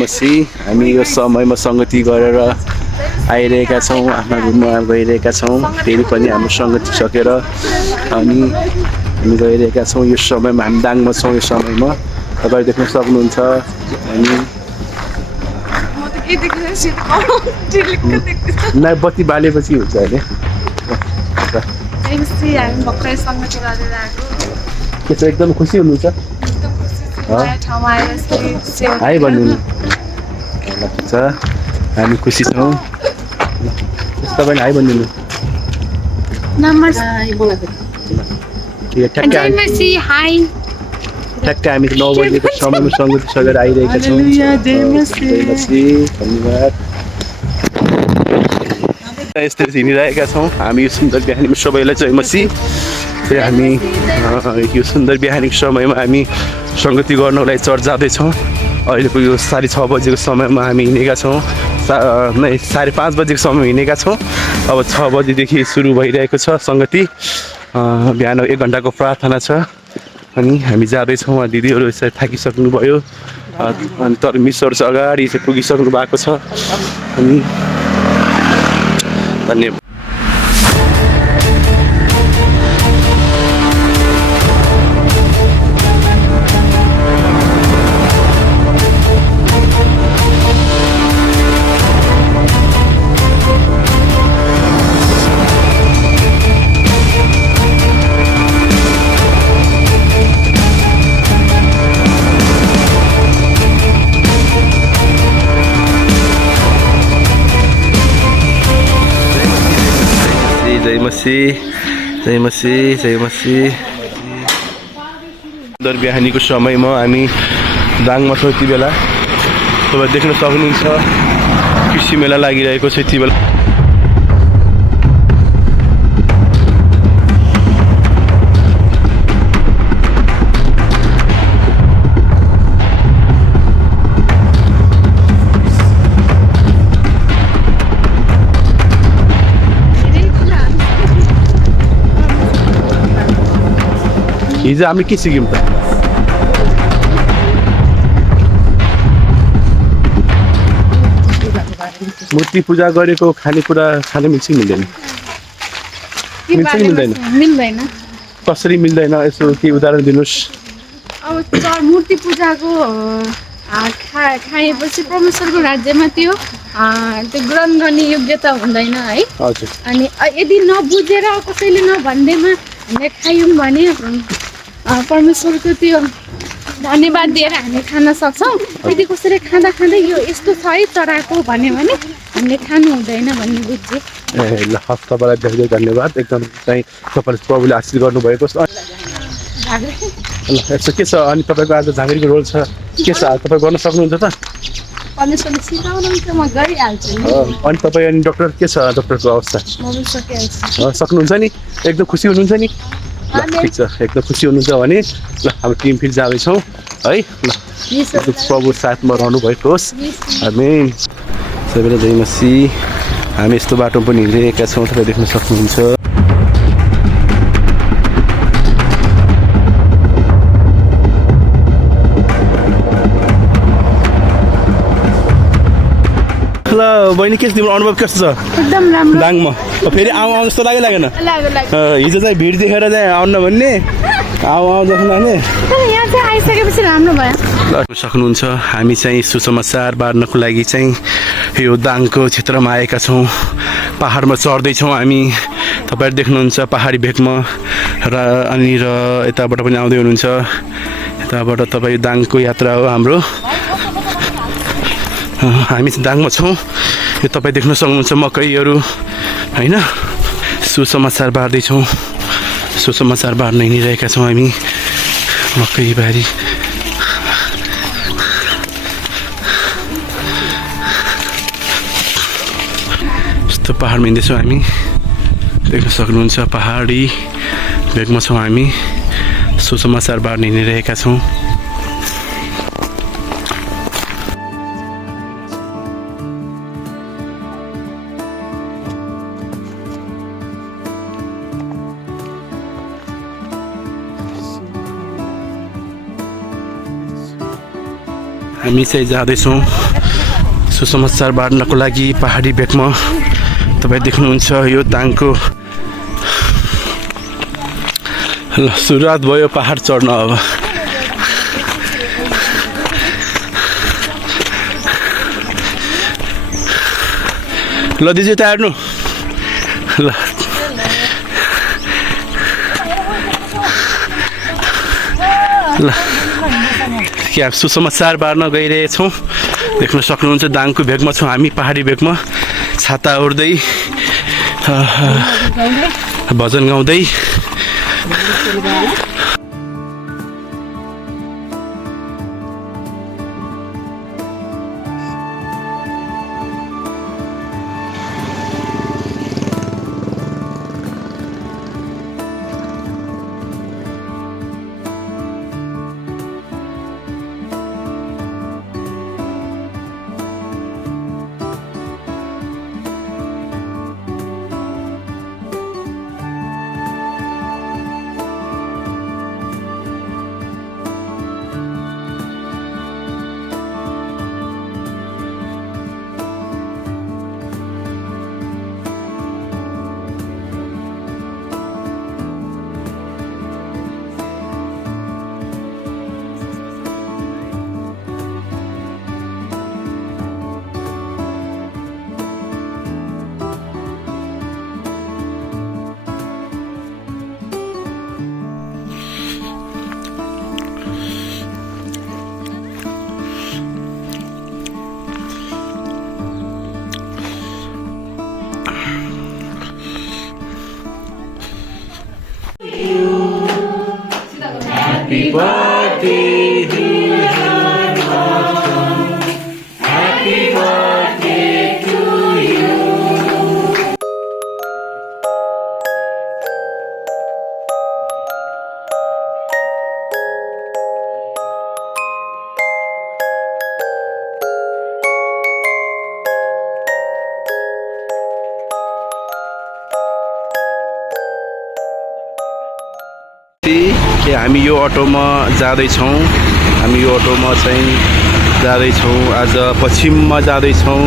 मसी हामी यो समयमा सङ्गति गरेर आइरहेका छौँ आफ्ना रुममा गइरहेका छौँ फेरि पनि हाम्रो सङ्गति सकेर अनि हामी गइरहेका छौँ यो समयमा हामी दाङमा छौँ यो समयमा तपाईहरु देख्न सक्नुहुन्छ अनि न बत्ती बालेपछि हुन्छ हैन हामी भर्खरै सङ्गति गरेर आएको के छ एकदम खुसी हुनुहुन्छ हाई भन्नु छ हामी खुसी छौँ तपाईले हाई भन्नु ठ्याक्कै हामी 9 बजेको समयमा सङ्गति सकेर आइरहेका छौँ धन्यवाद यस्तै हिँडिरहेका छौँ हामी यो सुन्दर बिहानीमा सबैलाई जय मसी हामी यो सुन्दर बिहानीको समयमा हामी सङ्गति गर्नको लागि चर्च जाँदैछौँ अहिलेको यो 6:30 बजेको समयमा हामी हिँडेका छौँ 5:30 बजेको समय हिँडेका छौँ अब 6 बजेदेखि सुरु भइरहेको छ सङ्गति बिहान 1 घन्टाको प्रार्थना छ अनि हामी जाँदैछौँ दिदीहरू यसरी थाकिसक्नुभयो अनि तर मिसहरू चाहिँ अगाडि चाहिँ पुगिसक्नु भएको छ अनि धन्यवाद जय मसी सुन्दर बिहानीको समयमा हामी दाङमा छौँ यति बेला तपाईँ देख्न सक्नुहुन्छ कृषि मेला लागिरहेको छ यति बेला हिजो हामी के सिक्यौँ त मूर्ति पूजा गरेको खानेकुरा खान मिल्छ कि मिल्दैन मिल्दैन कसरी मिल्दैन यसो के उदाहरण दिनुहोस् अब मूर्ति पूजाको खाएपछि परमेश्वरको राज्यमा त्यो ग्रहण गर्ने योग्यता हुँदैन है हजुर अनि यदि नबुझेर कसैले नभन्दैमा हामीले खायौँ भने परमेश्वरको त्यो धन्यवाद दिएर हामी खान सक्छौँ यदि कसैले खाँदा यो यस्तो छ है चराको भन्यो भने हामीले खानु हुँदैन भन्ने बुझ्छु ए ल तपाईँलाई धेरै धन्यवाद एकदम चाहिँ तपाईँले प्रभुले आशीर्वाद गर्नुभएको छ ल यस्तो के छ अनि तपाईँको आज झाँक्रीको रोल छ के छ तपाईँ गर्न सक्नुहुन्छ त परमेश्वरले सिकाउनुहुन्छ म गरिहाल्छु अनि तपाईँ अनि डक्टर के छ डक्टरको अवस्था सक्नुहुन्छ नि एकदम खुसी हुनुहुन्छ नि ल ठिक छ एकदम खुसी हुनुहुन्छ भने ल हाम्रो टिम फेरि जाँदैछौँ है ल प्रभु साथमा रहनुभएको होस् आमेन सबैलाई जय मसी हामी यस्तो बाटो पनि हिँडिरहेका छौँ तपाईँ देख्न सक्नुहुन्छ ल बहिनी के छ तिम्रो अनुभव कस्तो छ एकदम राम्रो दाङमा फेरि आउँ जस्तो लागेन हिजो चाहिँ भिड देखेर चाहिँ आउन भन्ने आउँ जस्तो लाग्ने यहाँ चाहिँ आइसकेपछि राम्रो भयो सक्नुहुन्छ हामी चाहिँ सुसमाचार बाँड्नको लागि चाहिँ यो दाङको क्षेत्रमा आएका छौँ पहाडमा चढ्दैछौँ हामी तपाईँहरू देख्नुहुन्छ पहाडी भेकमा र यताबाट पनि आउँदै हुनुहुन्छ यताबाट तपाईँ दाङको यात्रा हो हाम्रो हामी दाङमा छौँ यो तपाईँ देख्न सक्नुहुन्छ मकैहरू होइन सुसमाचार बाँड्दैछौँ सुसमाचार बाँड्न हिँडिरहेका छौँ हामी मकैबारी यस्तो पहाडमा हिँड्दैछौँ हामी देख्न सक्नुहुन्छ पहाडी भेगमा छौँ हामी सुसमाचार बाँड्न हिँडिरहेका छौँ हामी चाहिँ जाँदैछौँ सुसमाचार बाँड्नको लागि पहाडी भेकमा। तपाईँ देख्नुहुन्छ यो दाङको ल सुरुवात भयो पहाड चढ्न। अब ल दिदी यता हेर्नु ल ल के सुसमाचार बाँड्न गइरहेछौँ। देख्न सक्नुहुन्छ दाङको भेगमा छौँ हामी, पहाडी भेगमा छाता ओर्दै भजन गाउँदै। Happy birthday, dear Hassan. Happy birthday to you. के हामी यो अटोमा जाँदैछौँ। हामी यो अटोमा चाहिँ जाँदैछौँ, आज पश्चिममा जाँदैछौँ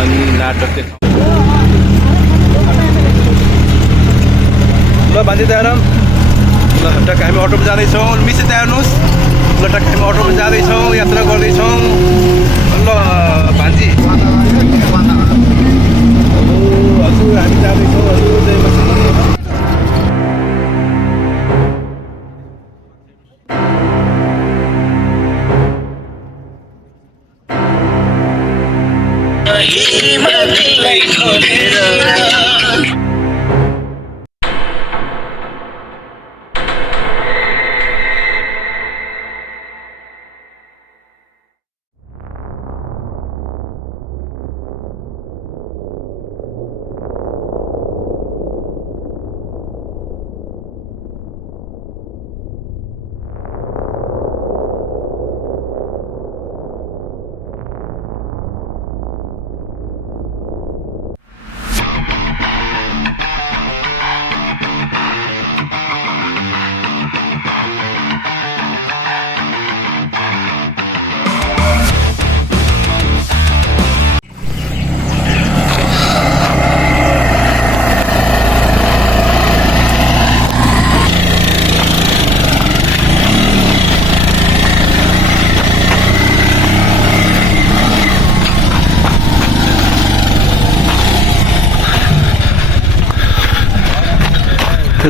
अनि नाटक ल भान्जी तयार ल टक्क हामी अटोमा जाँदैछौँ। मिस तयार हुनुहोस् ल टक्क हामी अटोमा जाँदैछौँ, यात्रा गर्दैछौँ। ल भान्जी हजुर हामी जाँदैछौँ। हजुर जय मसी।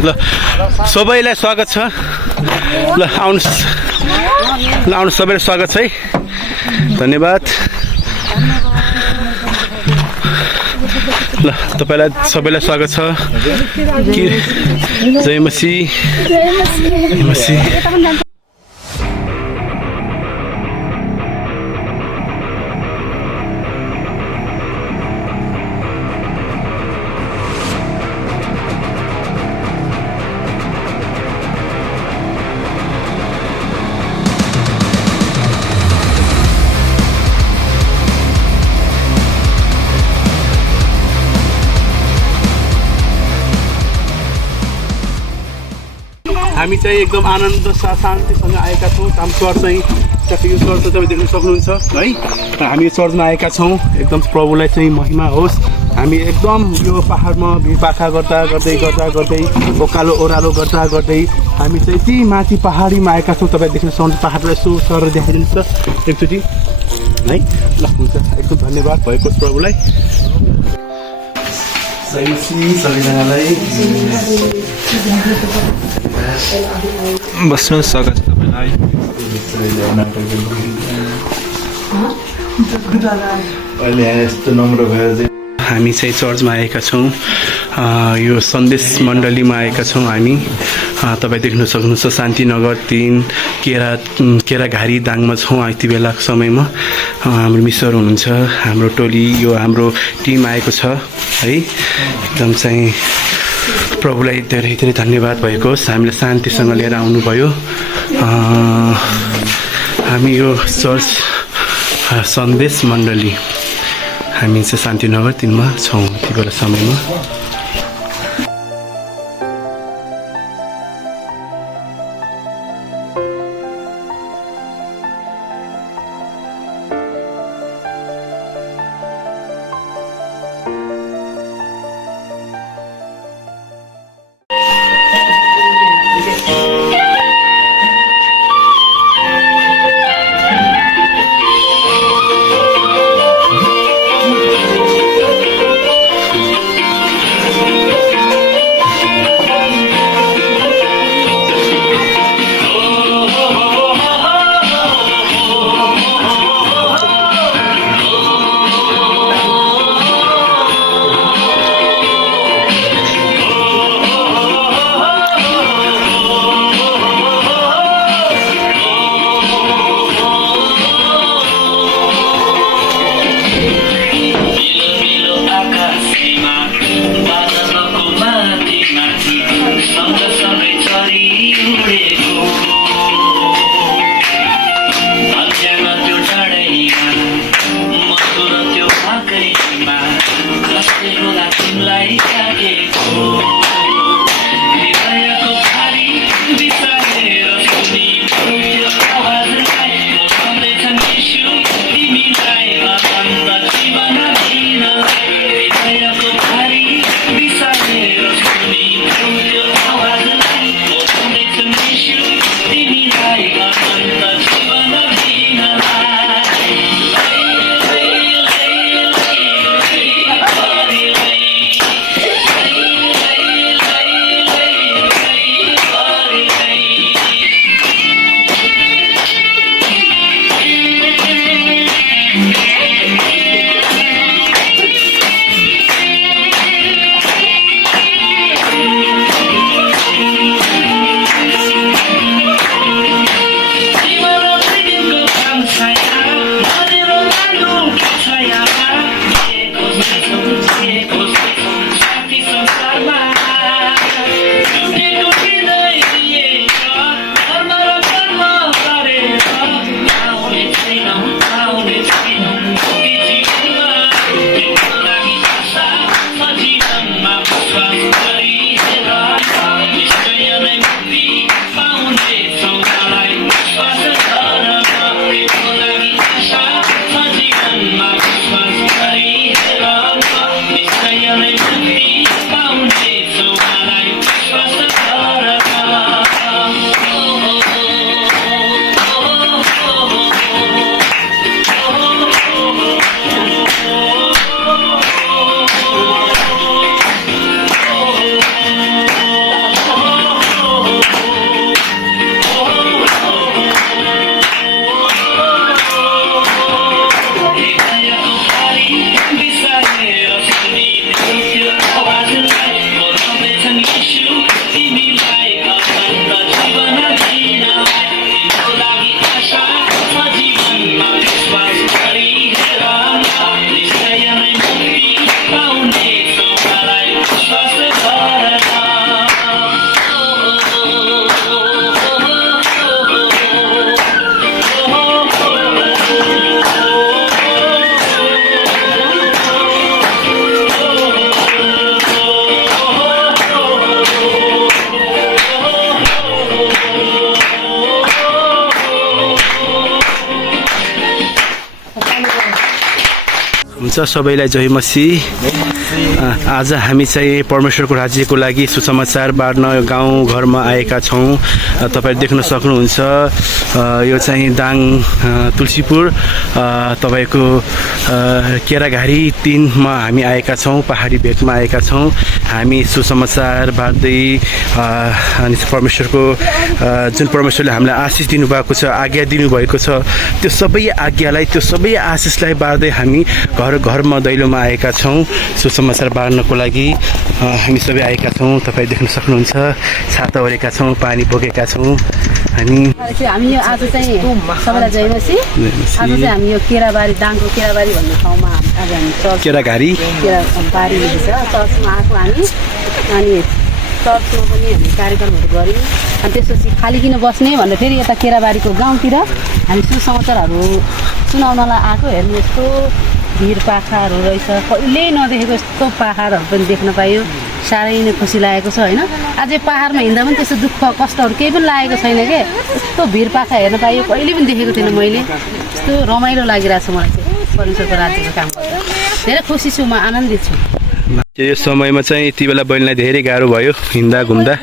ल सबैलाई स्वागत छ। ल आउनुहोस् ल आउनुहोस् सबैलाई स्वागत छ है। धन्यवाद। ल तपाईँलाई सबैलाई स्वागत छ। जय मसी। जय मसी। हामी चाहिँ एकदम आनन्द शान्तिसँग आएका छौँ। कामचौर चाहिँ ट्याक्कै यो चर्च तपाईँ देख्न सक्नुहुन्छ है। हामी यो चर्चमा आएका छौँ। एकदम प्रभुलाई चाहिँ महिमा होस्। हामी एकदम यो पाहाडमा भिरपाखा गर्दा गर्दै ओकालो ओह्रालो गर्दै हामी चाहिँ यति माथि पाहाडीमा आएका छौँ। तपाईँ देख्न सक्नुहुन्छ। पाहाडलाई यसो सर देखाइदिनुहोस् त एकचोटि है। ल हुन्छ, एकदम धन्यवाद भएको प्रभुलाई। सबैजनालाई बस्नु स्वागत छ तपाईँलाई। अहिले यस्तो नम्रो भएर चाहिँ हामी चाहिँ चर्चमा आएका छौँ। यो सन्देश मण्डलीमा आएका छौँ हामी। तपाईँ देख्न सक्नुहुन्छ शान्तिनगर 3 केराघारी दाङमा छौँ यति बेला समयमा। हाम्रो मिसर हुनुहुन्छ, हाम्रो टोली यो हाम्रो टिम आएको छ है। एकदम चाहिँ प्रभुलाई धेरै धेरै धन्यवाद भएको होस्। हामीलाई शान्तिसँग लिएर आउनुभयो। हामी यो चर्च सन्देश मण्डली हामी चाहिँ शान्तिनगर 3 मा छौँ यति बेला समयमा। हुन्छ सबैलाई जय मसीह। आज हामी चाहिँ परमेश्वरको राज्यको लागि सुसमाचार बाँड्न गाउँ घरमा आएका छौँ। तपाईँहरू देख्न सक्नुहुन्छ यो चाहिँ दाङ तुलसीपुर तपाईँको केराघारी 3मा हामी आएका छौँ, पहाडी भेकमा आएका छौँ। हामी सुसमाचार बाँड्दै अनि परमेश्वरको जुन परमेश्वरले हामीलाई आशिष दिनुभएको छ, आज्ञा दिनुभएको छ, त्यो सबै आज्ञालाई, त्यो सबै आशिषलाई बाँड्दै हामी घरमा दैलोमा आएका छौँ सुसमाचार बाँड्नको लागि। हामी सबै आएका छौँ, तपाईँ देख्न सक्नुहुन्छ। छाता ओढेका छौँ, पानी बोकेका छौँ। हामी यो आज चाहिँ सबैलाई जय मसीह। आज चाहिँ हामी यो केराबारी, दाङको केराबारी भन्ने ठाउँमा आज हामी चर्च केराघारी केराबारी छ, चर्चमा आएको हामी। अनि चर्चमा पनि हामी कार्यक्रमहरू गऱ्यौँ। अनि त्यसपछि खाली किन बस्ने भनेर फेरि यता केराबारीको गाउँतिर हामी सुसमाचारहरू सुनाउनलाई आएको। हेर्नु यस्तो भिर पाखाहरू रहेछ, कहिल्यै नदेखेको यस्तो पाहाडहरू पनि देख्न पाइयो। साह्रै नै खुसी लागेको छ होइन। अझै पाहाडमा हिँड्दा पनि त्यस्तो दुःख कष्टहरू केही पनि लागेको छैन के। यस्तो भिर पाखा हेर्न पाइयो, कहिले पनि देखेको थिएन मैले। यस्तो रमाइलो लागिरहेको छ मलाई चाहिँ परमेश्वरको राज्यको काम गर्दा। धेरै खुसी छु, म आनन्दित छु। यो समयमा चाहिँ यति बेला बहिनीलाई धेरै गाह्रो भयो हिँड्दा घुम्दा।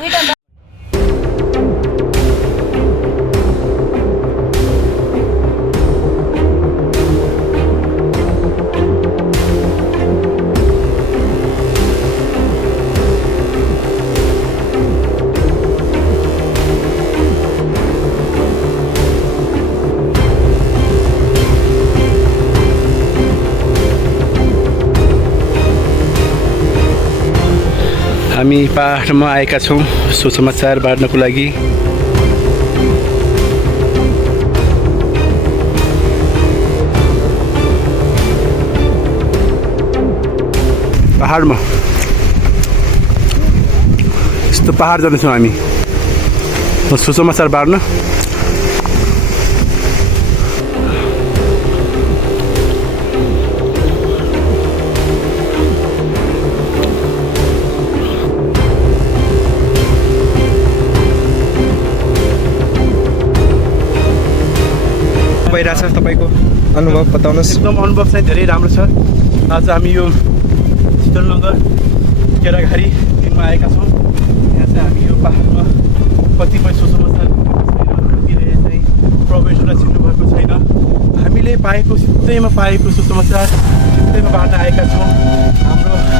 हामी पाहाडमा आएका छौँ सुसमाचार बाँड्नको लागि। पाहाडमा यस्तो पाहाड जाँदैछौँ हामी सुसमाचार बाँड्न। भइरहेछ तपाईँको अनुभव बताउनुहोस्। एकदम अनुभव चाहिँ धेरै राम्रो छ। आज हामी यो शीतलनगर केराघारी 3मा आएका छौँ। यहाँ चाहिँ हामी यो पाहाडमा कतिपय सुसमाचार कतिले चाहिँ प्रवेशलाई चिन्नुभएको छैन। हामीले पाएको सित्तैमा पाएको सुसमाचार सित्तैमा बाँड्न आएका छौँ।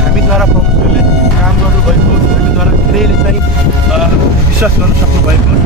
हामीद्वारा परमेश्वरले काम गर्नुभएको, हामीद्वारा धेरैले चाहिँ विश्वास गर्न सक्नुभएको।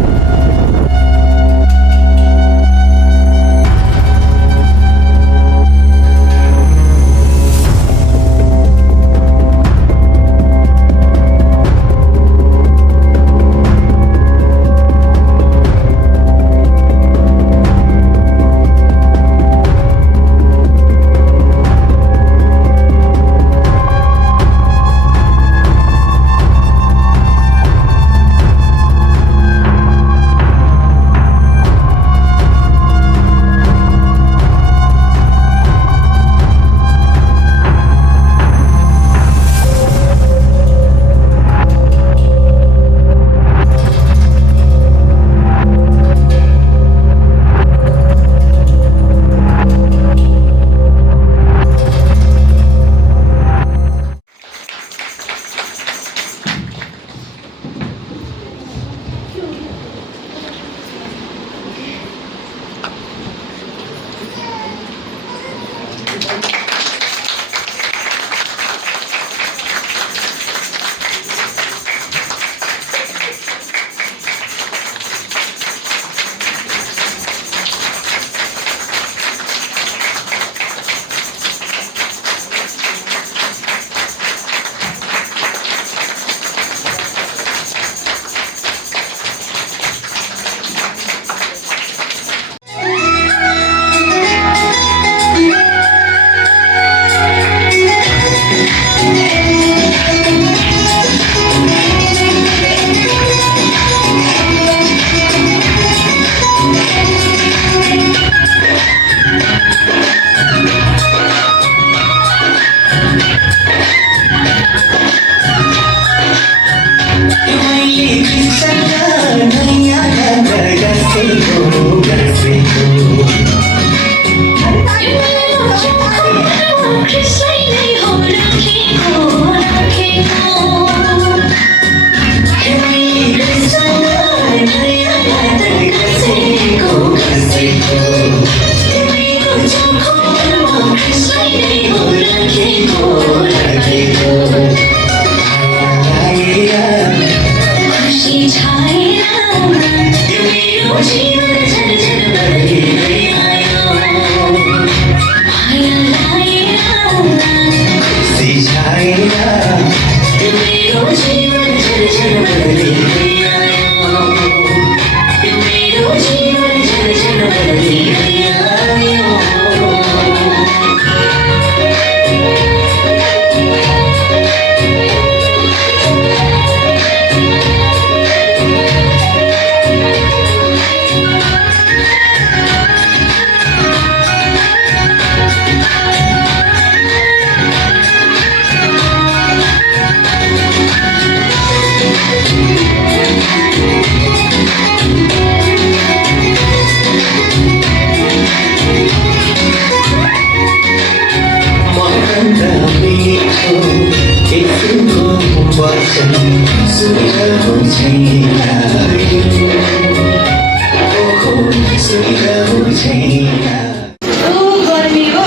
गर्मी हो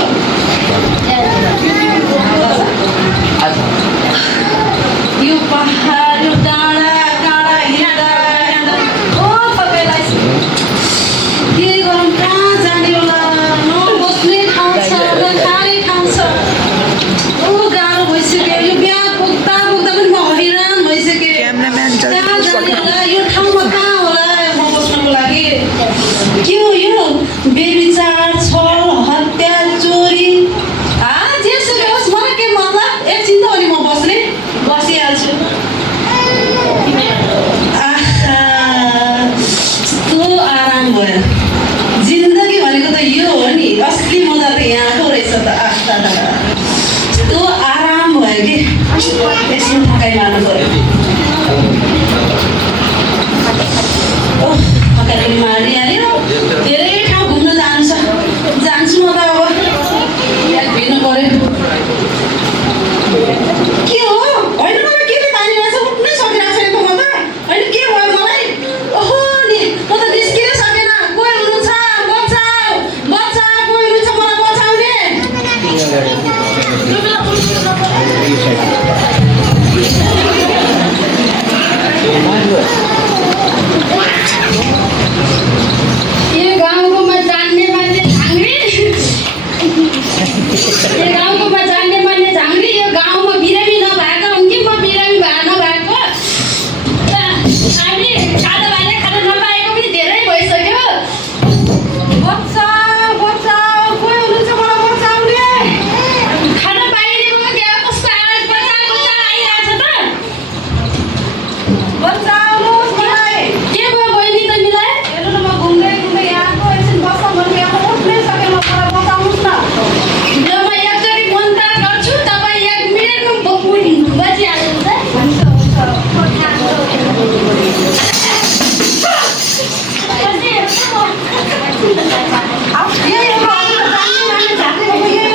यो पहाड यो डाँडा काँडा हिँड्दा तपाईँलाई के गरौँ कहाँ जाने होला नबस्ने ठाउँ छ नखाने ठाउँ छ गाह्रो भइसक्यो यो बिहा पुग्दा पुग्दा पनि म हैरान भइसकेँ कहाँ जाने होला यो ठाउँमा कहाँ होला म बस्नको लागि के हो यो बेबिचार छल हत्या चोरी जेसुकै होस् मलाई के मतलब एकछिन त हो नि म बस्ने बसिहाल्छु कस्तो आराम भयो जिन्दगी भनेको त यो हो नि असली मजा त यहाँको रहेछ त कस्तो आराम भयो कि एकछिन थकाइ मार्नु पऱ्यो थकाइ पनि मारिहाल्यो धेरै ठाउँ घुम्न जानु छ जान्छु म त अब याद भेट्नु पऱ्यो के हो होइन मलाई के तानिरहेछ उठ्नै सकिरहेको छैन त म त होइन के भयो मलाई ओहो नि म त निस्किनै सकेन कोही हुनुहुन्छ बचाऊ बचाऊ कोही हुनुहुन्छ मलाई बचाउने यो गाउँकोमा जान्ने मान्छे झाङ्ग्री यो गाउँकोमा जान्ने मान्छे झाङ्ग्री यो गाउँमा बिरामी नभएको हुन्थ्यो म बिरामी नभएको हामी खाजा भाले खान नपाएको पनि धेरै भइसक्यो बचाऊ बचाऊ कोही हुनुहुन्छ मलाई बचाउने खान पाइदिएको क्या कस्तो आवाज बचा बचा आइरहेको छ त बचाउनुहोस् मलाई के भयो बहिनी त मिलाए हेर्नु न म घुम्दै घुम्दै यहाँको एकछिन बस्छ भने यहाँ उठ्नै सकेन मलाई बचाउनुहोस् न ल म एकचोटि मन्त्र गर्छु तपाईँ 1 मिनेटमा बचिहाल्नुहुन्छ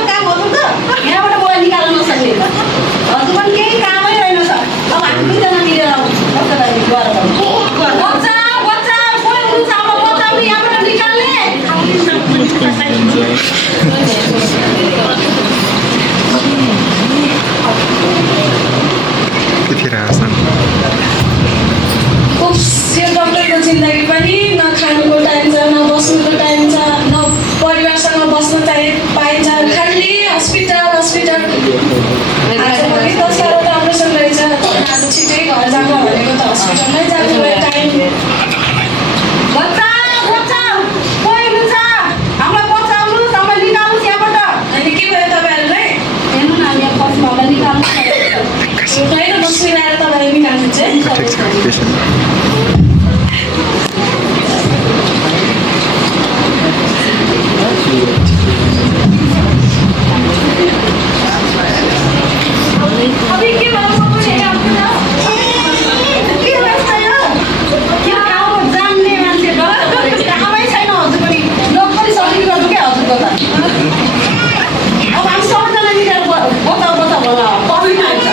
यहाँबाट मलाई निकाल्न नसक्ने हजुर पनि केही कामै रहेनछ अब हामी दुईजना मिलेर बचाऊ बचाऊ कोही हुनुहुन्छ अब बचाउने यहाँबाट निकाल्ने यो डक्टरको जिन्दगी पनि न खानुको टाइम छ न बस्नुको टाइम छ न परिवारसँग बस्न पाइन्छ खालि हस्पिटल हस्पिटल आज भोलि 10 गाह्रो अपरेसन रहेछ आज छिटै घर जानु भनेको त हस्पिटलमै जानु भयो टाइम बचाऊ बचाऊ कोही हुनुहुन्छ हामीलाई बचाउनुहोस् हामीलाई निकाल्नुहोस् यहाँबाट अनि के भयो तपाईँहरूलाई हेर्नु न यहाँ फर्स्टमा हामीलाई निकाल्नु होइन बसिरहेर तपाईँले निकाल्नुहुन्छ है अभी के बात हो रही है आपको के रास्ता यो के गाउँको जान्ने मान्छे कामै छैन हजुर पनि लोक पनि सर्टिफिकेट गर्नु के हजुरको त अब हामी सबैजना मिलेर बचाऊ बचाऊ होला पढ्नु खान्छ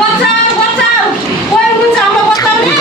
बचाऊ बचाऊ कोही हुनुहुन्छ हाम्रो बचाउने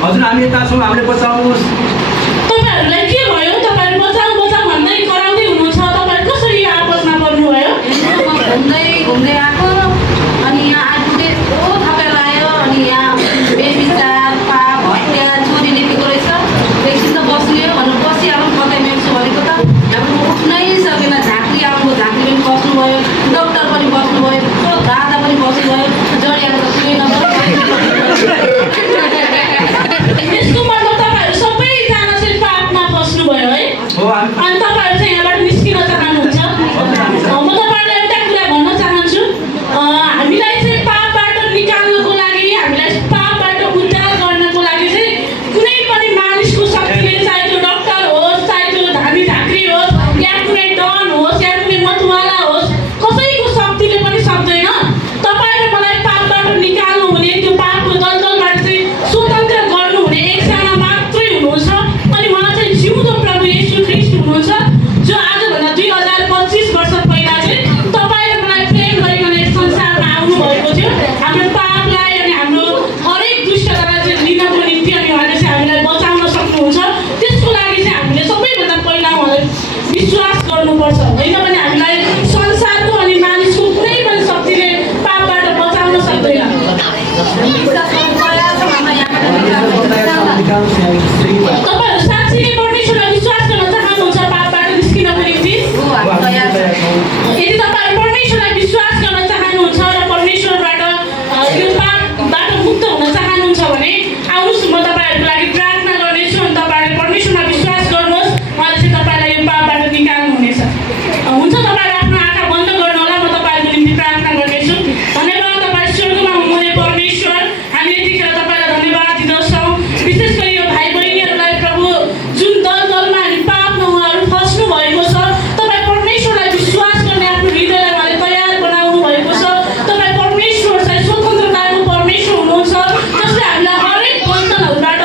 हजुर हामी यता छौँ, हामीले बचाउनुहोस्। तपाईहरुलाई के भयो? तपाईहरु बचाऊ बचाऊ भन्दै कराउँदै हुनुहुन्छ, तपाईहरु कसरी यो आपसमा पर्नुभयो? घुम्दै घुम्दै आएको अनि यहाँ आइपुगे ओ थपेर आयो अनि यहाँ बेबिचार पाप हत्या चोरी लिपेको रहेछ। एकछिन त बस्ने हो भनेर बसिहाल्नु कतै मेन्छु भनेको त यहाँ उठ्नै सकेन। झाँक्री आउनु झाँक्री पनि बस्नुभयो, डक्टर पनि बस्नुभयो, दादा पनि बस्नुभयो, जडियाको त कुनै नगर्नु। यसको मतलब तपाईहरु सबैजना चाहिँ पापमा बस्नुभयो है? अनि तपाईहरु चाहिँ यहाँबाट निस्किन चाहनुहुन्छ? म तपाईहरुलाई एउटा कुरा भन्न चाहन्छु, हामीलाई चाहिँ पापबाट निकाल्नको लागि, हामीलाई पापबाट उद्धार गर्नको लागि चाहिँ कुनै पनि मानिसको शक्तिले, चाहे त्यो डक्टर होस्, चाहे गर्नुपर्छ होइन भने हामीलाई संसारको अनि मानिसको कुनै पनि शक्तिले पापबाट बचाउन सक्दैन। तपाईँहरू साँच्चै परमेश्वरलाई विश्वास गर्न चाहनुहुन्छ पापबाट निस्किनको निम्ति? यदि तपाईँहरू परमेश्वरलाई विश्वास गर्न चाहनुहुन्छ र परमेश्वरबाट यो पापबाट मुक्त हुन चाहनुहुन्छ भने आउनुहोस् म तपाईँहरूको लागि प्रार्थना गर्नेछु अनि तपाईँहरूले परमेश्वरमा विश्वास गर्नुहोस्, उहाँले चाहिँ तपाईँलाई यो पापबाट निकाल्नुहुनेछ। हुन्छ, तपाईँहरू आफ्नो आँखा बन्द गर्नुहोला, म तपाईँहरूको निम्ति प्रार्थना गर्नेछु। धन्यवाद तपाईँ स्वर्गमा हुनुहुने परमेश्वर, हामी यतिखेर तपाईँलाई धन्यवाद दिँदछौँ, विशेष गरी यो भाइ बहिनीहरूलाई प्रभु जुन दलदलमा अनि पापमा उहाँहरू फस्नु भएको छ, तपाईँ परमेश्वरलाई विश्वास गर्ने आफ्नो हृदयलाई उहाँले तयार बनाउनु भएको छ। तपाईँ परमेश्वर चाहिँ स्वतन्त्रताको परमेश्वर हुनुहुन्छ, जसले हामीलाई हरेक बन्धनहरूबाट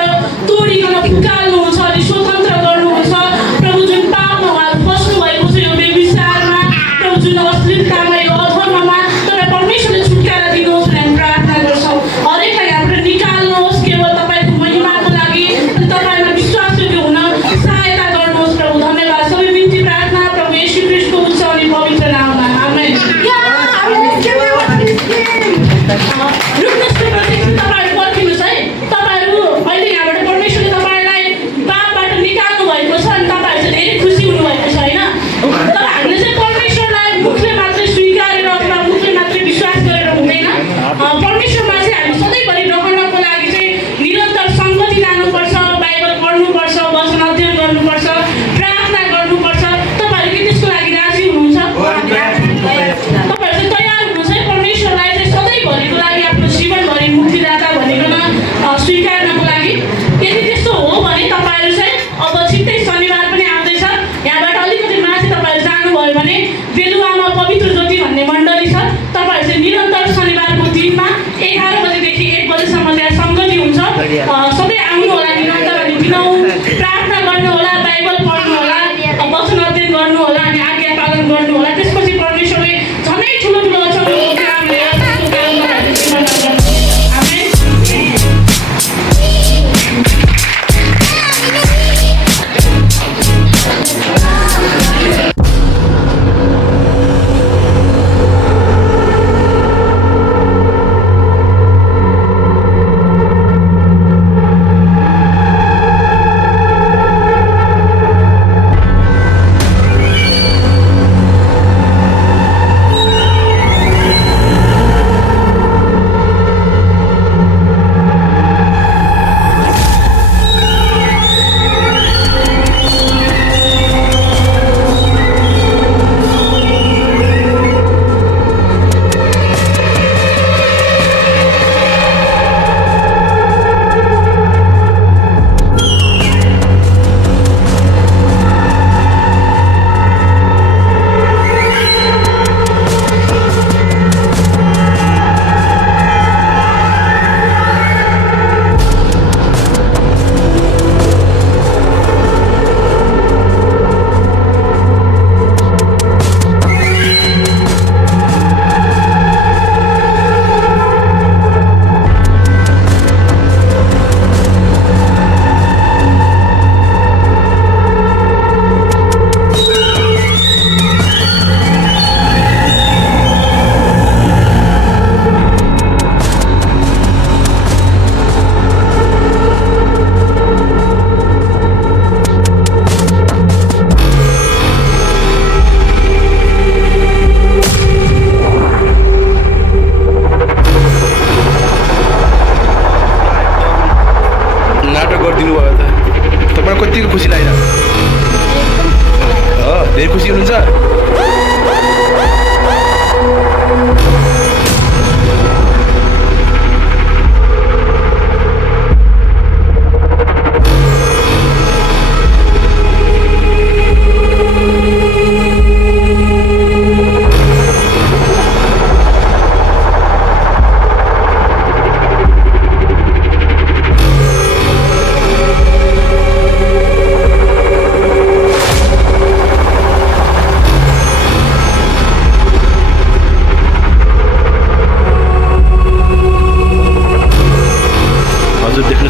तोडिकन फुकाल्नुहुन्छ अनि स्वतन्त्र गर्नुहुन्छ। प्रभु जुन पापमा उहाँहरू फस्नु भएको छ, यो व्यभिचारमा, प्रभु जुन अश्लीलतामा, यो अधर्ममा, तपाईँ परमेश्वरले छुटकारा दिनुहोस् भनेर हामी प्रार्थना गर्छौँ। हरेकलाई यहाँबाट निकाल्नुहोस् केवल तपाईँको महिमाको लागि, अनि तपाईँमा विश्वासयोग्य हुन सहायता गर्नुहोस् प्रभु। धन्यवाद। सबै बिन्ती प्रार्थना प्रभु येशू ख्रीष्टको उच्च अनि पवित्र नाममा, आमेन। रुक्नुहोस्, तपाईँहरू पर्खिनुहोस् है। तपाईँहरू अहिले यहाँबाट परमेश्वरले तपाईँलाई पापबाट निकाल्नु भएको छ अनि तपाईँहरू चाहिँ धेरै खुसी हुनुभएको छ होइन? तर हामीले चाहिँ परमेश्वरलाई मुखले मात्रै स्वीकारेर अथवा मुखले मात्रै विश्वास गरेर हुँदैन। परमेश्वरमा चाहिँ हामी सधैँभरि रहनको लागि चाहिँ निरन्तर सङ्गति लानुपर्छ, बाइबल पढ्नुपर्छ, वचन अध्ययन गर्नुपर्छ, प्रार्थना गर्नुपर्छ। तपाईँहरू के त्यसको लागि राजी हुनुहुन्छ? तपाईँहरू चाहिँ तयार हुनुहुन्छ है परमेश्वरलाई चाहिँ सधैँभरिको लागि आफ्नो जीवनभरि मुक्तिदाता भनिकन स्वीकार्नको लागि? यदि त्यस्तो हो भने तपाईँहरू चाहिँ अब छिट्टै शनिबार पनि आउँदैछ, यहाँबाट अलिकति माथि तपाईँहरू जानुभयो भने बेलुवामा पवित्र ज्योति भन्ने मण्डली छ। तपाईँहरू चाहिँ निरन्तर शनिबारको दिनमा 11 बजेदेखि 1 बजेसम्म त्यहाँ सङ्गति हुन्छ। सधैँ आउनुहोला निरन्तर अनि दिनहुँ प्रार्थना गर्नुहोला, बाइबल पढ्नुहोला, वचन अध्ययन गर्नुहोला अनि आज्ञा पालन गर्नुहोला। त्यसपछि परमेश्वरले झनै ठुलो ठुलो अचम्मको काम लिएर त्यसको काम तपाईँहरूको जीवनमा गर्नुहुन्छ। आमेन। कतिको खुसी लागिरहेको हो? धेरै खुसी हुनुहुन्छ?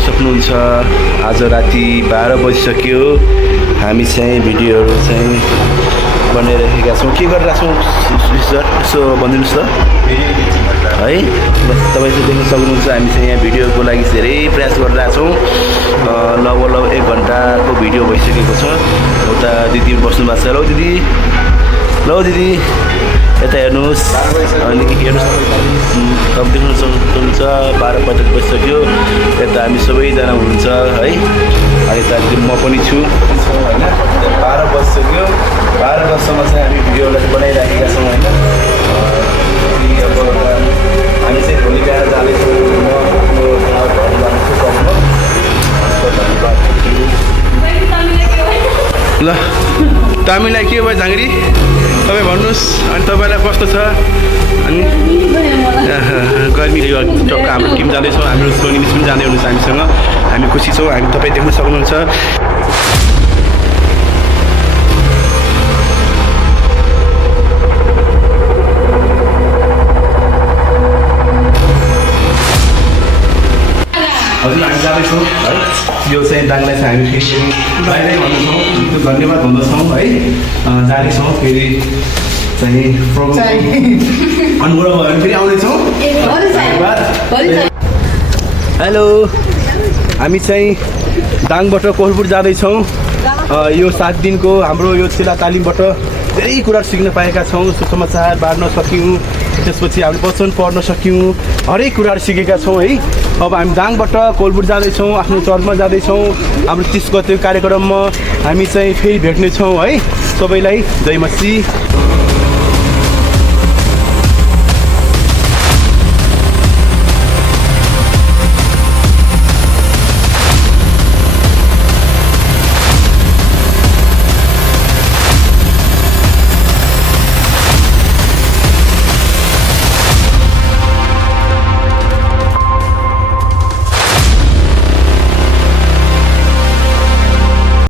सक्नुहुन्छ आज राति 12 बजिसक्यो। हामी चाहिँ भिडियोहरू चाहिँ बनाइराखेका छौँ। के गरिरहेको छौँ सर यसो भनिदिनुहोस् त है। तपाईँ चाहिँ देख्न सक्नुहुन्छ हामी चाहिँ यहाँ भिडियोको लागि धेरै प्रयास गरिरहेछौँ। लगभग 1 घन्टाको भिडियो भइसकेको छ। उता दिदी बस्नु भएको छ। लौ दिदी यता हेर्नुहोस्। अनि हेर्नुहोस् तपाईँ देख्न सक्नुहुन्छ 12:45 बजिसक्यो। यता हामी सबैजना हुनुहुन्छ है। अनि यता म पनि छु होइन। 12 बजिसक्यो। 12 बजीसम्म चाहिँ हामी भिडियोलाई बनाइराखेका छौँ होइन। अब हामी चाहिँ भोलि बिहान जाँदैछौँ। म आफ्नो घर जान्छु सक्नु। ल तामिललाई के भयो झाँक्री तपाईँ भन्नुहोस्। अनि तपाईँलाई कस्तो छ? अनि गर्मी टक्क हाम्रो टिम जाँदैछौँ। हाम्रो सोनी मिस पनि जाँदै हुनुहुन्छ हामीसँग। हामी खुसी छौँ। हामी तपाईँ देख्न सक्नुहुन्छ। हजुर हामी जाँदैछौँ है। यो चाहिँ दाङलाई चाहिँ हामी फेरि बाहिरै भन्दैछौँ। त्यो धन्यवाद भन्दछौँ है। जानेछौँ फेरि चाहिँ प्रोग्राम अनुभव भयो भने फेरि आउनेछौँ। धन्यवाद। हेलो हामी चाहिँ दाङबाट कोहलपुर जाँदैछौँ। यो 7 दिनको हाम्रो यो जिल्ला तालिमबाट धेरै कुरा सिक्न पाएका छौँ। सुसमाचार बाँड्न सक्यौँ। त्यसपछि हामीले वचन पढ्न सक्यौँ। हरेक कुराहरू सिकेका छौँ है। अब हामी दाङबाट कोहलपुर जाँदैछौँ। आफ्नो चर्चमा जाँदैछौँ। हाम्रो 30 गते कार्यक्रममा हामी चाहिँ फेरि भेट्नेछौँ है। सबैलाई जय मसी।